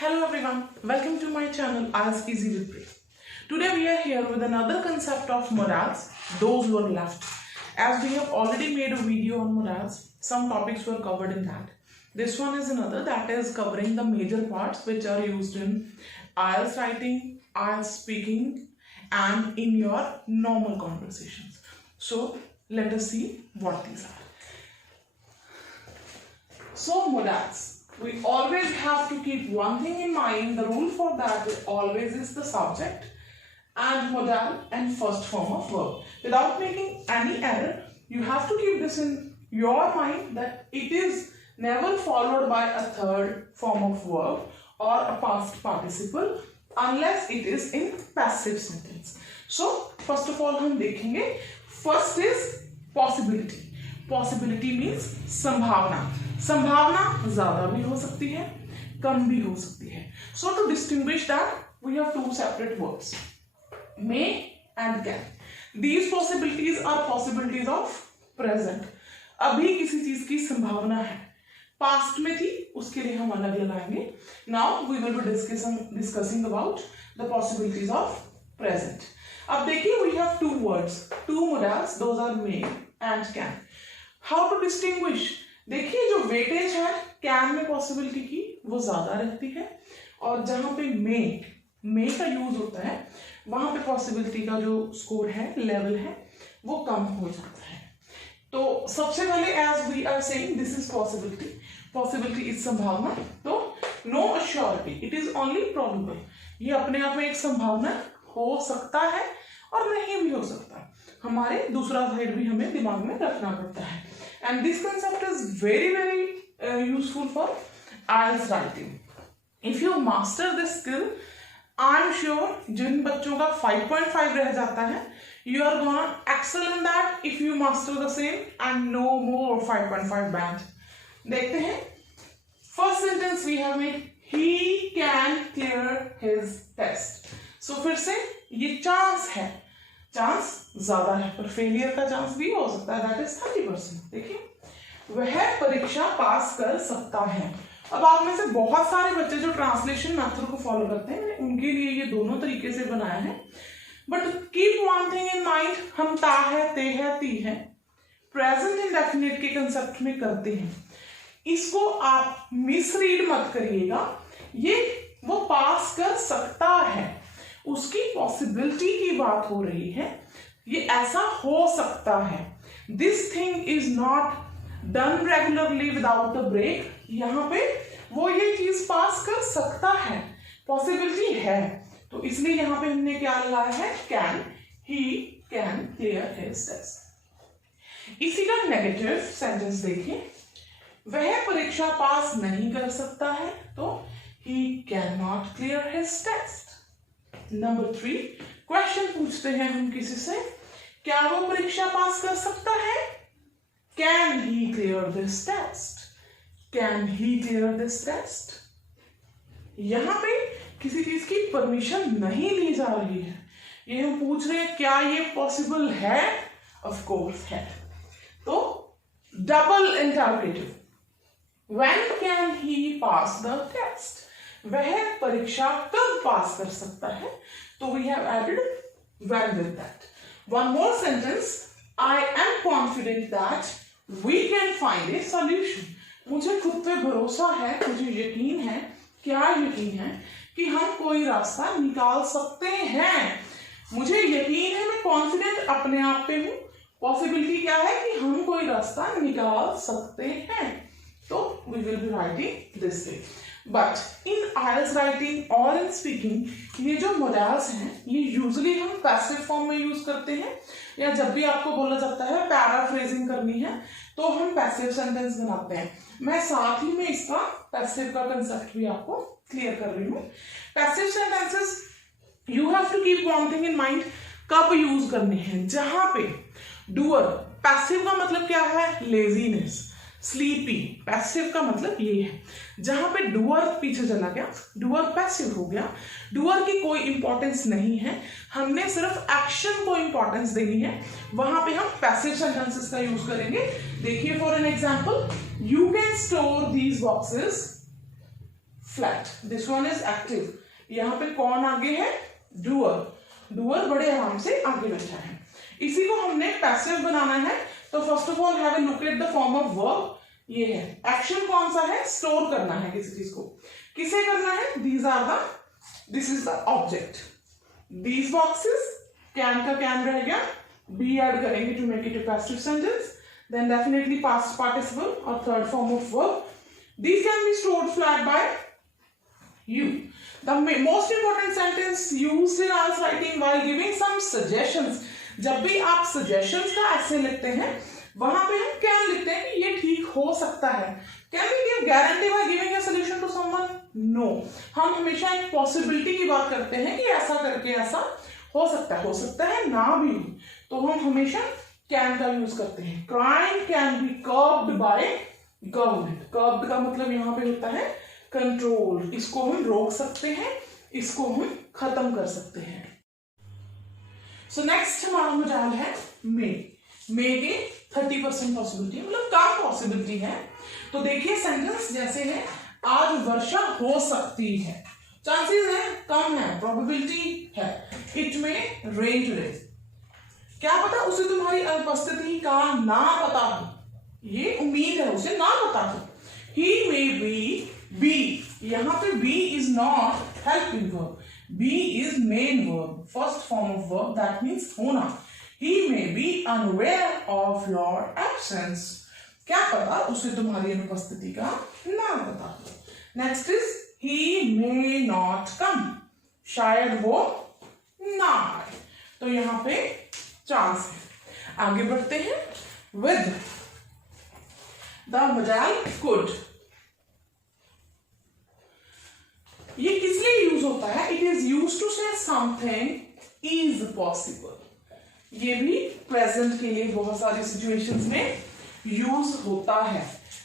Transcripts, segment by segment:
Hello everyone, welcome to my channel As Easy with Pri. Today we are here with another concept of modals, those who are left. As we have already made a video on modals, some topics were covered in that. This one is another that is covering the major parts which are used in IELTS writing, IELTS speaking and in your normal conversations. So let us see what these are. So modals. We always have to keep one thing in mind. The rule for that always is the subject and modal and first form of verb. Without making any error, you have to keep this in your mind that it is never followed by a third form of verb or a past participle unless it is in passive sentence. So first of all हम देखेंगे. First is possibility. Possibility means संभावना. संभावना ज्यादा भी हो सकती है, कम भी हो सकती है. So to distinguish that we have to separate words, may and can. These possibilities are possibilities of present. अभी किसी चीज की संभावना है, पास्ट में थी, उसके लिए हम अलग लगाएंगे. Now we will be discussing about the possibilities of present. अब देखिए, we have two words, two modals, those are may and can. How to distinguish? देखिए, जो वेटेज है कैन में पॉसिबिलिटी की वो ज्यादा रहती है और जहां पे मे का यूज होता है वहां पे पॉसिबिलिटी का जो स्कोर है, लेवल है, वो कम हो जाता है. तो सबसे पहले as we are saying this is possibility. Possibility is संभावना. तो no assurity, it is only probable. ये अपने आप में एक संभावना हो सकता है और नहीं भी हो सकता. हमारे दूसरा साइड भी हमें दिमाग में रखना पड़ता है. And this concept is very useful for IELTS writing. If you master this skill, I'm sure जिन बच्चों का 5.5 रह जाता है, you are gonna excel in that if you master the same and no more 5.5 band. देखते हैं. First sentence we have made, he can clear his test. So फिर से ये चांस है, चांस ज्यादा है पर फेलियर का चांस भी हो सकता है, दैट इज 30%. देखिए, वह परीक्षा पास कर सकता है. अब आप में से बहुत सारे बच्चे जो ट्रांसलेशन मेथड को फॉलो करते हैं, मैंने उनके लिए ये दोनों तरीके से बनाया है. But keep one thing in mind, हम ता है, ते है, ती है प्रेजेंट इंडेफिनिट के कंसेप्ट में करते हैं. इसको आप मिसरीड मत करिएगा. ये वो पास कर सकता है, उसकी पॉसिबिलिटी की बात हो रही है, ये ऐसा हो सकता है. This thing is not done regularly without a break. यहां पे वो ये चीज पास कर सकता है, पॉसिबिलिटी है, तो इसलिए यहां पे हमने क्या लगाया है, can. He can clear his test. इसी का नेगेटिव सेंटेंस देखिए, वह परीक्षा पास नहीं कर सकता है, तो he can not clear his test. Number 3, question पूछते हैं हम किसी से, क्या वो परीक्षा पास कर सकता है? Can he clear this test? Can he clear this test? यहां पे किसी चीज की परमिशन नहीं ली जा रही है, ये हम पूछ रहे हैं क्या ये पॉसिबल है? ऑफ कोर्स है. तो double interpretive, when can he pass the test? वह परीक्षा कब पास कर सकता है? तो we have added when with that. One more sentence, I am confident that we can find a solution. मुझे खुद पे भरोसा है, मुझे यकीन है. क्या यकीन है? कि हम कोई रास्ता निकाल सकते हैं. मुझे यकीन है, मैं कॉन्फिडेंट अपने आप पे हूं. पॉसिबिलिटी क्या है कि हम कोई रास्ता निकाल सकते हैं. तो we will be writing this way. But in IELTS writing और इन स्पीकिंग, ये जो मोडाल्स हैं ये यूजुअली हम पैसिव फॉर्म में यूज करते हैं, या जब भी आपको बोला जाता है पैराफ्रेजिंग करनी है तो हम पैसिव सेंटेंस बनाते हैं. मैं साथ ही में इसका पैसिव का कंसेप्ट भी आपको क्लियर कर रही हूँ. Passive sentences you have to keep one thing in mind, कब यूज करने हैं, जहां पे डूअर. पैसिव का मतलब क्या है? Laziness, sleepy. पैसिव का मतलब ये है जहां पे डूअर पीछे चला गया, डूअर पैसिव हो गया, डूअर की कोई इंपॉर्टेंस नहीं है, हमने सिर्फ एक्शन को इंपॉर्टेंस देनी है, वहां पे हम पैसिव सेंटेंसेस का यूज करेंगे. देखिए, for an example, you can store these boxes flat. This one is active. यहाँ पे कौन आगे है? doer. doer बड़े आराम से आगे बैठा है. इसी को हमने पैसिव बनाना है, तो first of all have a look at the form of verb. ये है एक्शन. कौन सा है? स्टोर करना है किसी चीज को. किसे करना है? This is the object. These boxes, can का कैन रह गया, बी ऐड करेंगे to make it a passive sentence. Then definitely past participle और third form of verb. These can be stored flat by you. The most important sentence used in answer writing while giving some suggestions. जब भी आप suggestions का ऐसे लिखते हैं, वहां पे हम क्या लिखते हैं कि ये ठीक हो सकता है. Can we give guarantee by giving a solution to someone? No. हम हमेशा एक possibility की बात करते हैं कि ऐसा करके ऐसा हो सकता है ना भी हो. तो हम हमेशा can का यूज करते हैं. Crime can be curbed by government. Curbed का मतलब यहाँ पे होता है कंट्रोल. इसको हम रोक सकते हैं, इसको हम खत्म कर सकते हैं. सो नेक्स्ट हमारा मजाल है मे. मे के 30% पॉसिबिलिटी, मतलब कम पॉसिबिलिटी है. तो देखिए सेंटेंस जैसे है, आज वर्षा हो सकती है. चांसेस है कम है, प्रोबेबिलिटी है. इट में रेन टुडे. क्या पता उसे तुम्हारी अनुपस्थिति का ना पता हो. ये उम्मीद है उसे ना पता हो. He may be, यहाँ पे be is not helping verb. Be is main verb, first form of verb, that means होना. He may be unaware of your absence. क्या पता उसे तुम्हारी अनुपस्थिति का ना पता हो. Next is he may not come. शायद वो ना आए. तो यहाँ पे चांस है. आगे बढ़ते हैं. with the modal could. ये किस लिए यूज होता है? It is use to say something is possible. ये भी प्रेजेंट के लिए बहुत सारी सिचुएशंस में यूज होता है.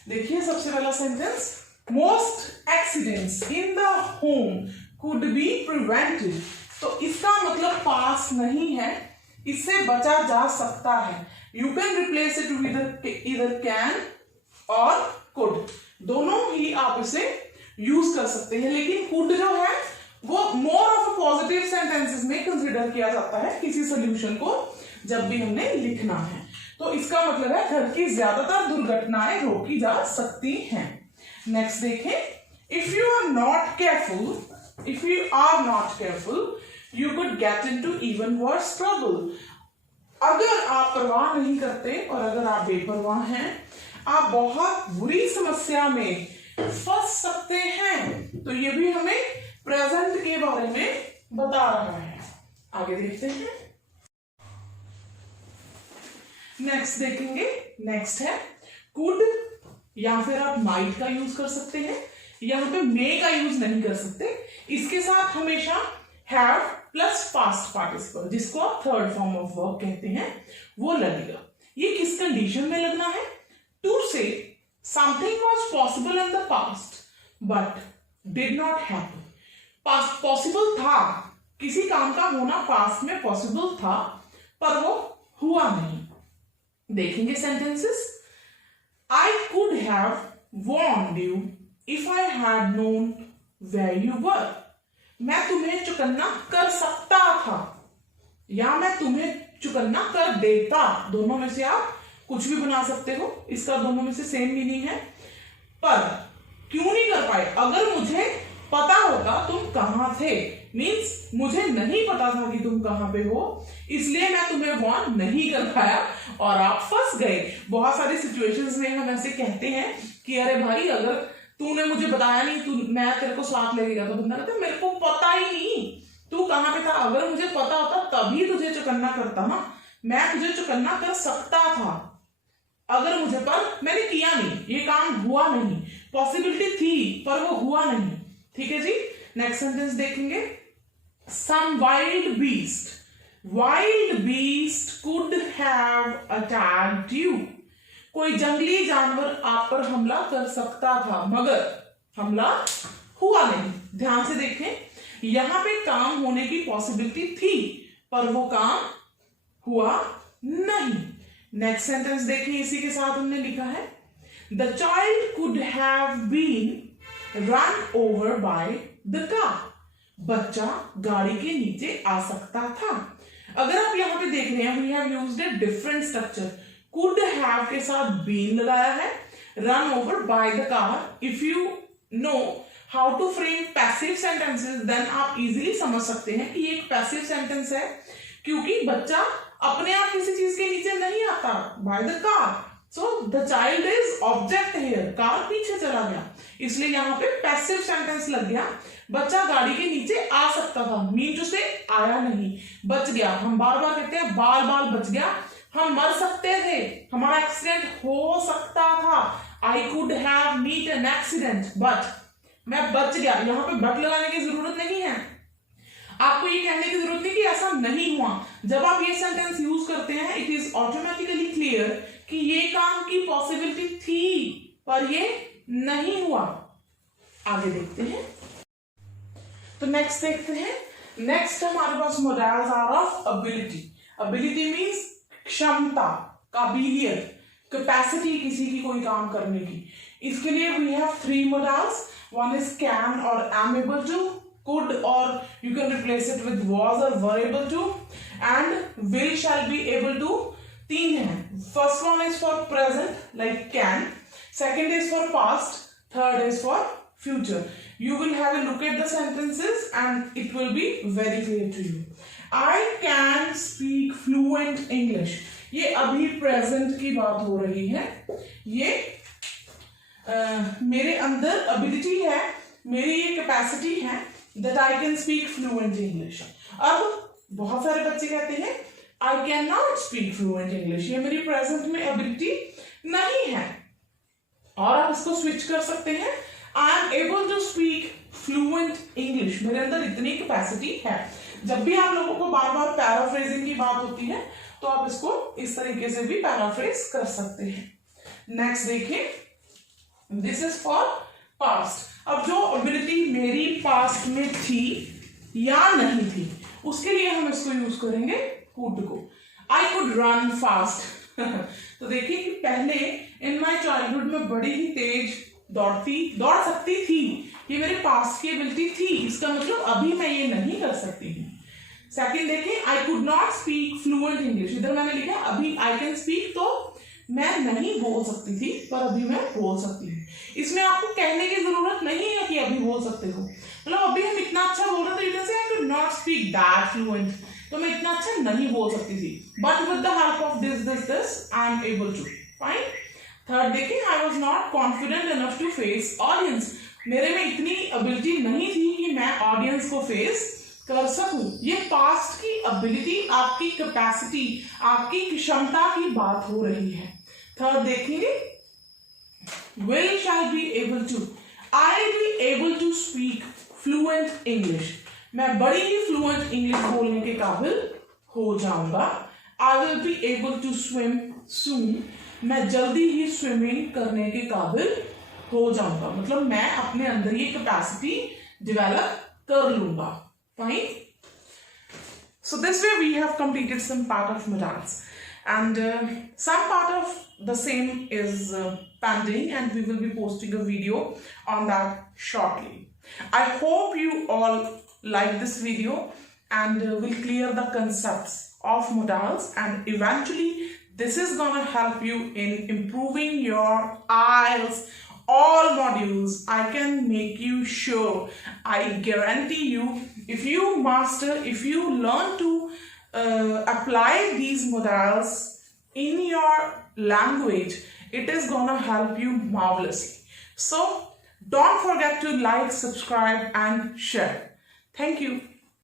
देखिए सबसे पहला sentence, most accidents in the home could be prevented. तो इसका मतलब पास नहीं है, इससे बचा जा सकता है. You can replace it with इधर कैन और कुड. दोनों ही आप इसे यूज कर सकते हैं, लेकिन कुड जो है वो more of a positive sentences में कंसीडर किया जाता है किसी सोल्यूशन को जब भी हमने लिखना है. तो इसका मतलब है घर की ज्यादातर दुर्घटनाएं रोकी जा सकती हैं. नेक्स्ट देखें. If you are not careful you could get into even worse trouble. अगर आप परवाह नहीं करते और अगर आप बेपरवाह हैं, आप बहुत बुरी समस्या में फंस सकते हैं. तो ये भी हमें प्रेजेंट के बारे में बता रहा है. आगे देखते हैं. नेक्स्ट देखेंगे. नेक्स्ट है कुड, या फिर आप माइट का यूज कर सकते हैं. यहां पे मे का यूज नहीं कर सकते. इसके साथ हमेशा हैव प्लस पास्ट पार्टिसिपल, जिसको आप थर्ड फॉर्म ऑफ वर्ब कहते हैं, वो लगेगा. ये किस कंडीशन में लगना है? टू से something was possible in the past but did not happen. Past possible था, किसी काम का होना पास्ट में पॉसिबल था पर वो हुआ नहीं. देखेंगे sentences. I could have warned you if I had known where you were. मैं तुम्हें चुकन्ना कर सकता था या मैं तुम्हें चुकन्ना कर देता. दोनों में से आप कुछ भी बना सकते हो. इसका दोनों में से सेम मीनिंग है. पर क्यों नहीं कर पाए? अगर मुझे पता होता तुम कहां थे, मीन्स मुझे नहीं पता था कि तुम कहां पे हो, इसलिए मैं तुम्हें वार्न नहीं कर पाया और आप फंस गए. बहुत सारी सिचुएशंस में हम ऐसे कहते हैं कि अरे भाई अगर तूने मुझे बताया नहीं, मैं तेरे को साथ ले गया. तो बंदा कहता मेरे को पता ही नहीं तू कहां पे था. अगर मुझे पता होता तभी तुझे चुकन्ना करता ना. मैं तुझे चुकन्ना कर सकता था अगर मुझे, पर मैंने किया नहीं, ये काम हुआ नहीं. पॉसिबिलिटी थी पर वो हुआ नहीं. ठीक है जी. नेक्स्ट सेंटेंस देखेंगे. Some wild beast could have attacked you. कोई जंगली जानवर आप पर हमला कर सकता था मगर हमला हुआ नहीं. ध्यान से देखें, यहां पे काम होने की पॉसिबिलिटी थी पर वो काम हुआ नहीं. नेक्स्ट सेंटेंस देखिए, इसी के साथ हमने लिखा है the child could have been run over by the car. बच्चा गाड़ी के नीचे आ सकता था. अगर आप यहाँ पे देख रहे हैं, we have used a different structure. Could have के साथ been लगाया है. Run over by the car. If you know how to frame passive sentences, then आप easily समझ सकते हैं कि ये एक passive sentence है, क्योंकि बच्चा अपने आप किसी चीज के नीचे नहीं आता. By the car. So the child is object here. Car पीछे चला गया, इसलिए यहाँ पे passive sentence लग गया. बच्चा गाड़ी के नीचे आ सकता था, मीन टू से आया नहीं, बच गया. हम बार बार कहते हैं बाल बाल बच गया. हम मर सकते थे, हमारा एक्सीडेंट हो सकता था. I could have meet an accident, but मैं बच गया. यहाँ पे बट लगाने की जरूरत नहीं है. आपको ये कहने की जरूरत नहीं कि ऐसा नहीं हुआ. जब आप ये सेंटेंस यूज करते हैं, इट इज ऑटोमेटिकली क्लियर कि ये काम की पॉसिबिलिटी थी पर ये नहीं हुआ. आगे देखते हैं. तो नेक्स्ट देखते हैं. नेक्स्ट हमारे पास modals are of ability. Ability means क्षमता, काबिलियत, कैपेसिटी किसी की कोई काम करने की. इसके लिए we have 3 modals. One is can और am able to, could or you can replace it with was or were able to, and will shall be able to. 3 है. First one is for present like can, second is for past, third is for future. You will have a look at the sentences and it will be very clear to you. I can speak fluent English. ये अभी present की बात हो रही है. ये मेरे अंदर ability है, मेरी ये capacity है that I can speak fluent English. अब बहुत सारे बच्चे कहते हैं I cannot speak fluent English. ये मेरी present में ability नहीं है. और आप इसको switch कर सकते हैं. I am able to speak fluent English. मेरे अंदर इतनी capacity है. जब भी आप लोगों को बार बार paraphrasing की बात होती है, तो आप इसको इस तरीके से भी paraphrase कर सकते हैं. Next देखिए. This is for past. अब जो एबिलिटी मेरी पास्ट में थी या नहीं थी, उसके लिए हम इसको यूज करेंगे कुड को. I could run fast. तो देखिए कि पहले इन माई चाइल्डहुड में बड़ी ही तेज दौड़ सकती थी. ये मेरे पास्ट की एबिलिटी थी. इसका मतलब अभी मैं ये नहीं कर सकती हूँ. सेकंड देखिए, आई could not speak fluent English. इधर मैंने लिखा अभी आई कैन स्पीक, तो मैं नहीं बोल सकती थी पर अभी मैं बोल सकती हूँ. इसमें आपको कहने की जरूरत नहीं है कि अभी बोल सकते हो. मतलब अभी हम इतना अच्छा बोल रहे थे, इधर से I could not speak that fluent, तो मैं इतना अच्छा नहीं बोल सकती थी. But with the help of this I am able to. Fine. Third देखिए, I was not confident enough to face audience. मेरे में इतनी एबिलिटी नहीं थी कि मैं ऑडियंस को फेस कर सकूं. ये पास्ट की एबिलिटी, आपकी कैपेसिटी, आपकी क्षमता की बात हो रही है. थर्ड देखेंगे, will shall be able to. I will be able to speak fluent English. मैं बड़ी ही fluent English बोलने के काबिल हो जाऊंगा. I will be able to swim soon. मैं जल्दी ही स्विमिंग करने के काबिल हो जाऊंगा. मतलब मैं अपने अंदर ये कैपेसिटी डेवलप कर लूंगा. Fine. So this way we have completed some part of modals, and some part of the same is pending, and we will be posting a video on that shortly. I hope you all like this video and will clear the concepts of modals, and eventually this is gonna help you in improving your IELTS. All modules, I can make you sure, I guarantee you, if you master, if you learn to apply these modals in your language, it is gonna help you marvelously. So don't forget to like, subscribe and share. Thank you.